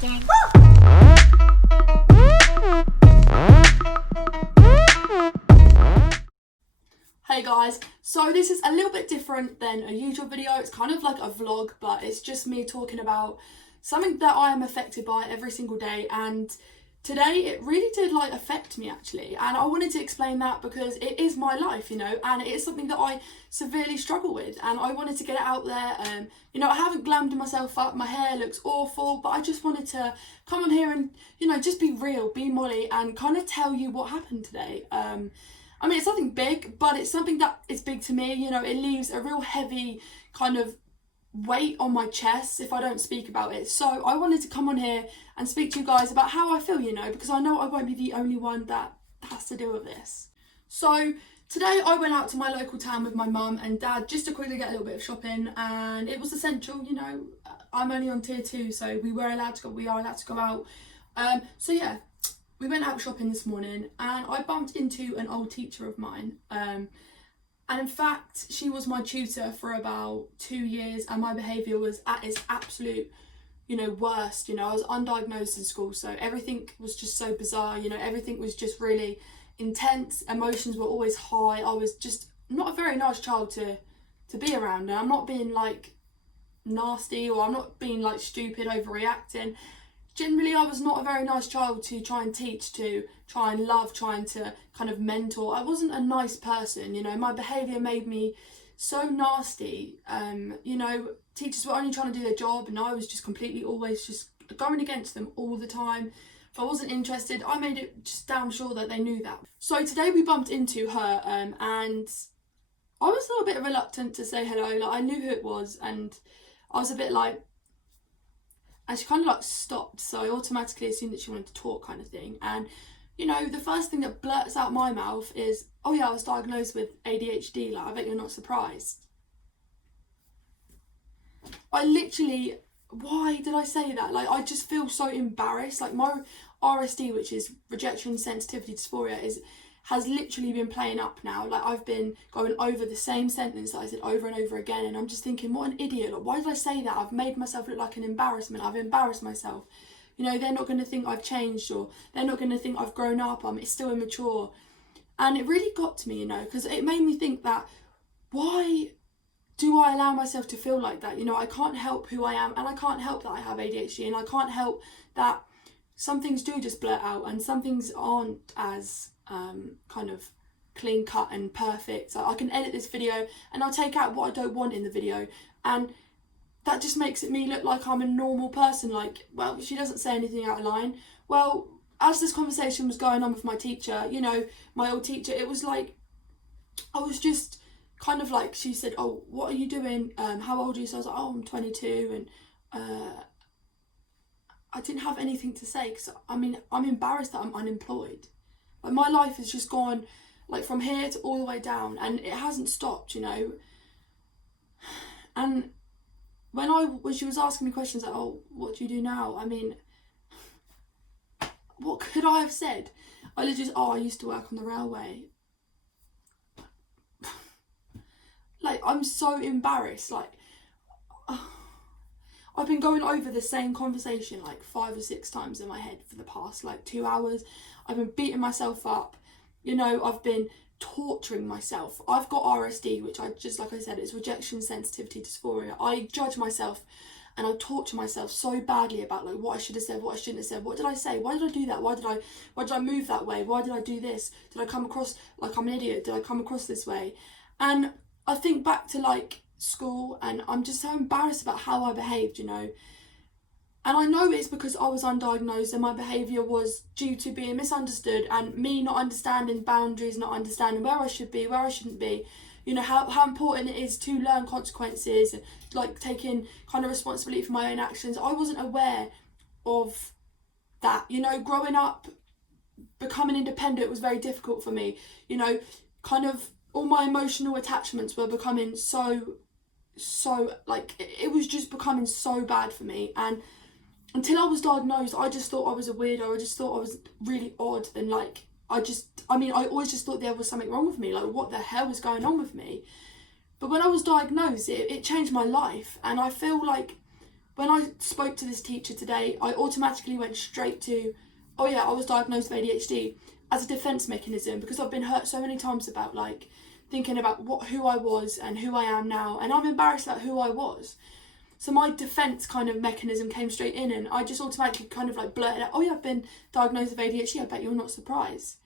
Hey guys, so this is a little bit different than a usual video. It's kind of like a vlog, but it's just me talking about something that I am affected by every single day, and today it really did affect me actually, and I wanted to explain that because it is my life, and it is something that I severely struggle with, and I wanted to get it out there. I haven't glammed myself up, my hair looks awful, but I just wanted to come on here and just be real, be Molly, and kind of tell you what happened today. It's nothing big, but it's something that is big to me. It leaves a real heavy kind of weight on my chest if I don't speak about it. So I wanted to come on here and speak to you guys about how I feel, because I know I won't be the only one that has to deal with this. So today I went out to my local town with my mum and dad just to quickly get a little bit of shopping, and it was essential. I'm only on tier 2, so we are allowed to go out. So yeah, we went out shopping this morning and I bumped into an old teacher of mine. And in fact, she was my tutor for about 2 years, and my behaviour was at its absolute, worst. I was undiagnosed in school, so everything was just so bizarre. Everything was just really intense. Emotions were always high. I was just not a very nice child to be around. And I'm not being nasty, or I'm not being stupid, overreacting. Generally, I was not a very nice child to try and teach, to try and love, trying to kind of mentor. I wasn't a nice person, my behaviour made me so nasty. Teachers were only trying to do their job, and I was just completely always just going against them all the time. If I wasn't interested, I made it just damn sure that they knew that. So today we bumped into her, and I was a little bit reluctant to say hello. I knew who it was, and I was a bit and she kind of stopped, so I automatically assumed that she wanted to talk, kind of thing. And the first thing that blurts out my mouth is, oh yeah, I was diagnosed with ADHD. I bet you're not surprised. I literally, why did I say that? I just feel so embarrassed. My RSD, which is rejection sensitivity dysphoria, has literally been playing up now. I've been going over the same sentence that I said over and over again, and I'm just thinking, what an idiot. Why did I say that? I've made myself look like an embarrassment. I've embarrassed myself. They're not going to think I've changed, or they're not going to think I've grown up. It's still immature. And it really got to me, because it made me think that, why do I allow myself to feel like that? I can't help who I am, and I can't help that I have ADHD, and I can't help that some things do just blurt out, and some things aren't as kind of clean cut and perfect. So I can edit this video and I'll take out what I don't want in the video, and that just makes me look like I'm a normal person. Well, she doesn't say anything out of line. Well, as this conversation was going on with my teacher, my old teacher, it was I was just kind of she said, oh, what are you doing? How old are you? So I was like, oh, I'm 22, and I didn't have anything to say, because I'm embarrassed that I'm unemployed. My life has just gone from here to all the way down, and it hasn't stopped, And when she was asking me questions oh, what do you do now? What could I have said? I literally just, I used to work on the railway. I'm so embarrassed. I've been going over the same conversation 5 or 6 times in my head for the past 2 hours. I've been beating myself up. I've been torturing myself. I've got RSD, which like I said, it's rejection sensitivity dysphoria. I judge myself and I torture myself so badly about what I should have said, what I shouldn't have said. What did I say? Why did I do that? Why did I move that way? Why did I do this? Did I come across like I'm an idiot? Did I come across this way? And I think back to school, and I'm just so embarrassed about how I behaved, And I know it's because I was undiagnosed, and my behaviour was due to being misunderstood, and me not understanding boundaries, not understanding where I should be, where I shouldn't be. How important it is to learn consequences, and taking kind of responsibility for my own actions. I wasn't aware of that. Growing up, becoming independent was very difficult for me. Kind of all my emotional attachments were becoming so it was just becoming so bad for me. And until I was diagnosed, I just thought I was a weirdo. I just thought I was really odd, and I always just thought there was something wrong with me. What the hell was going on with me? But when I was diagnosed, it changed my life, and I feel when I spoke to this teacher today, I automatically went straight to, oh yeah, I was diagnosed with ADHD as a defense mechanism, because I've been hurt so many times about like thinking about who I was and who I am now, and I'm embarrassed about who I was. So my defense kind of mechanism came straight in, and I just automatically kind of like blurted out, oh yeah, I've been diagnosed with ADHD, I bet you're not surprised.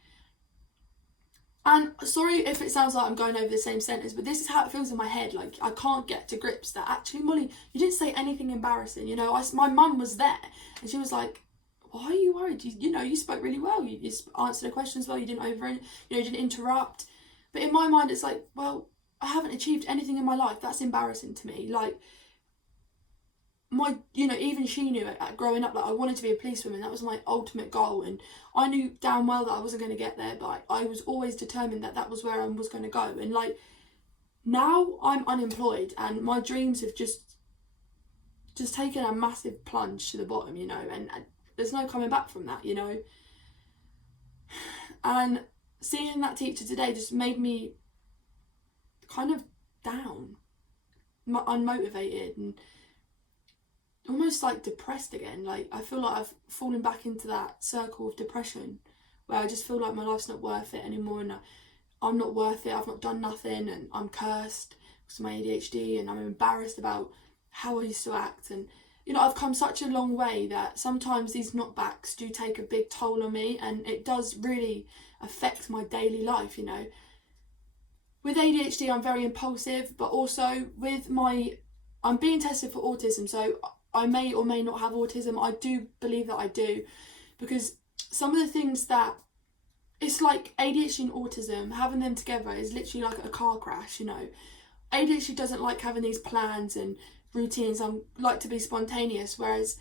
And sorry if it sounds like I'm going over the same sentence, but this is how it feels in my head. Like, I can't get to grips that actually, Molly, you didn't say anything embarrassing. You know, my mum was there and she was like, why are you worried? You spoke really well. You answered the questions well. You didn't you didn't interrupt. But in my mind, it's like, well, I haven't achieved anything in my life. That's embarrassing to me. Like, even she knew it growing up, like I wanted to be a policewoman. That was my ultimate goal, and I knew damn well that I wasn't going to get there, but I was always determined that that was where I was going to go. And like, now I'm unemployed and my dreams have just taken a massive plunge to the bottom, you know, and there's no coming back from that, you know. And seeing that teacher today just made me kind of down, unmotivated, and almost like depressed again. Like, I feel like I've fallen back into that circle of depression where I just feel like my life's not worth it anymore, and I'm not worth it. I've not done nothing, and I'm cursed because of my ADHD, and I'm embarrassed about how I used to act. And you know, I've come such a long way that sometimes these knockbacks do take a big toll on me, and it does really affect my daily life, you know. With ADHD, I'm very impulsive, but also I'm being tested for autism, so I may or may not have autism. I do believe that I do, because some of the things that, it's like ADHD and autism, having them together is literally like a car crash, you know. ADHD doesn't like having these plans and routines. I like to be spontaneous, whereas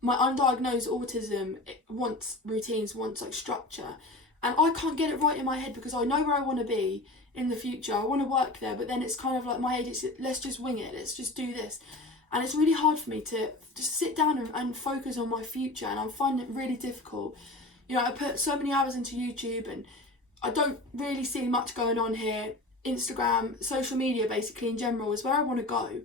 my undiagnosed autism wants routines, wants like structure. And I can't get it right in my head because I know where I want to be in the future. I want to work there, but then it's kind of like my ADHD, let's just wing it, let's just do this. And it's really hard for me to just sit down and focus on my future, and I'm finding it really difficult. You know, I put so many hours into YouTube and I don't really see much going on here. Instagram, social media basically in general is where I want to go.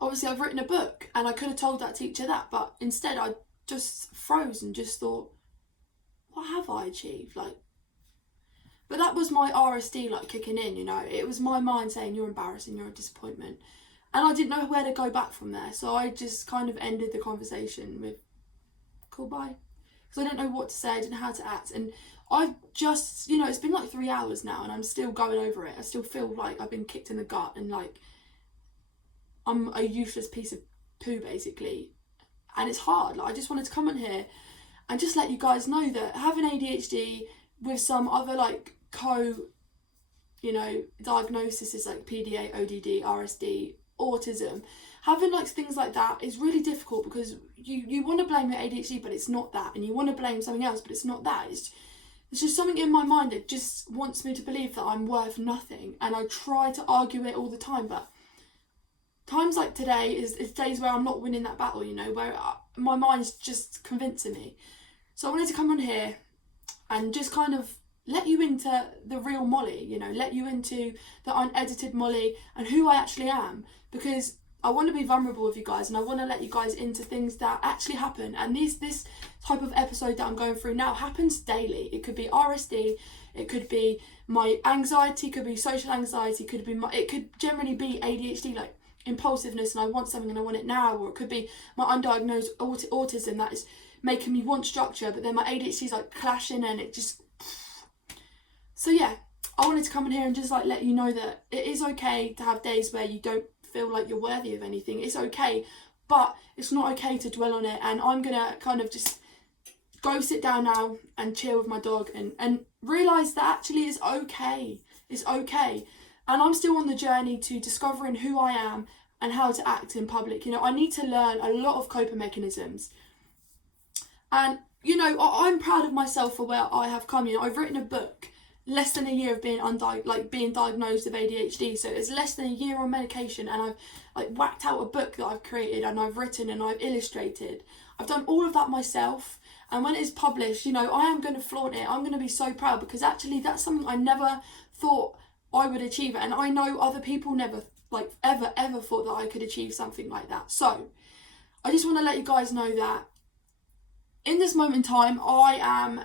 Obviously I've written a book and I could have told that teacher that, but instead I just froze and just thought, what have I achieved? Like, but that was my RSD like kicking in, you know. It was my mind saying, you're embarrassing, you're a disappointment. And I didn't know where to go back from there. So I just kind of ended the conversation with, cool, bye. Because I didn't know what to say, I didn't know how to act. And I've just, you know, it's been like 3 hours now and I'm still going over it. I still feel like I've been kicked in the gut and like I'm a useless piece of poo basically. And it's hard. Like, I just wanted to come on here and just let you guys know that having ADHD with some other like diagnoses like PDA, ODD, RSD, autism, having like things like that is really difficult, because you want to blame your ADHD but it's not that, and you want to blame something else but it's not that. It's just something in my mind that just wants me to believe that I'm worth nothing, and I try to argue it all the time, but times like today is days where I'm not winning that battle, you know, where my mind's just convincing me. So I wanted to come on here and just kind of let you into the real Molly, you know, let you into the unedited Molly and who I actually am, because I want to be vulnerable with you guys and I want to let you guys into things that actually happen. And this type of episode that I'm going through now happens daily. It could be RSD, it could be my anxiety, it could be social anxiety, it could generally be ADHD, like impulsiveness and I want something and I want it now, or it could be my undiagnosed autism that is making me want structure, but then my ADHD is like clashing and it just... So yeah, I wanted to come in here and just like let you know that it is okay to have days where you don't feel like you're worthy of anything. It's okay, but it's not okay to dwell on it. And I'm gonna kind of just go sit down now and chill with my dog and realise that actually it's okay. It's okay. And I'm still on the journey to discovering who I am and how to act in public. You know, I need to learn a lot of coping mechanisms. And, you know, I'm proud of myself for where I have come. You know, I've written a book less than a year of being diagnosed with ADHD. So it's less than a year on medication, and I've like whacked out a book that I've created and I've written and I've illustrated. I've done all of that myself. And when it's published, you know, I am going to flaunt it. I'm going to be so proud, because actually that's something I never thought I would achieve. And I know other people never like ever thought that I could achieve something like that. So I just want to let you guys know that in this moment in time, I'm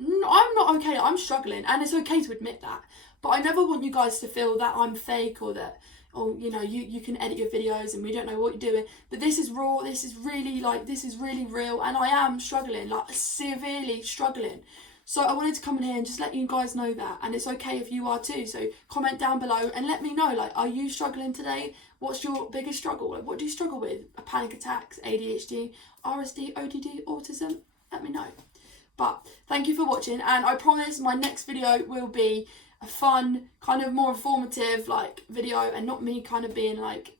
not okay. I'm struggling, and it's okay to admit that. But I never want you guys to feel that I'm fake, or that, oh, you know, you can edit your videos and we don't know what you're doing. But this is raw. This is really real, and I am struggling, like severely struggling. So I wanted to come in here and just let you guys know that, and it's okay if you are too. So comment down below and let me know, like, are you struggling today? What's your biggest struggle? Like, what do you struggle with? Panic attacks, ADHD, RSD, ODD, autism? Let me know. But thank you for watching, and I promise my next video will be a fun, kind of more informative like video, and not me kind of being like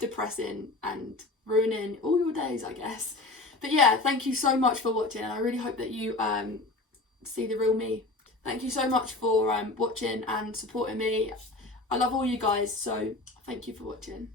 depressing and ruining all your days, I guess. But yeah, thank you so much for watching, and I really hope that you see the real me. Thank you so much for watching and supporting me. I love all you guys, so thank you for watching.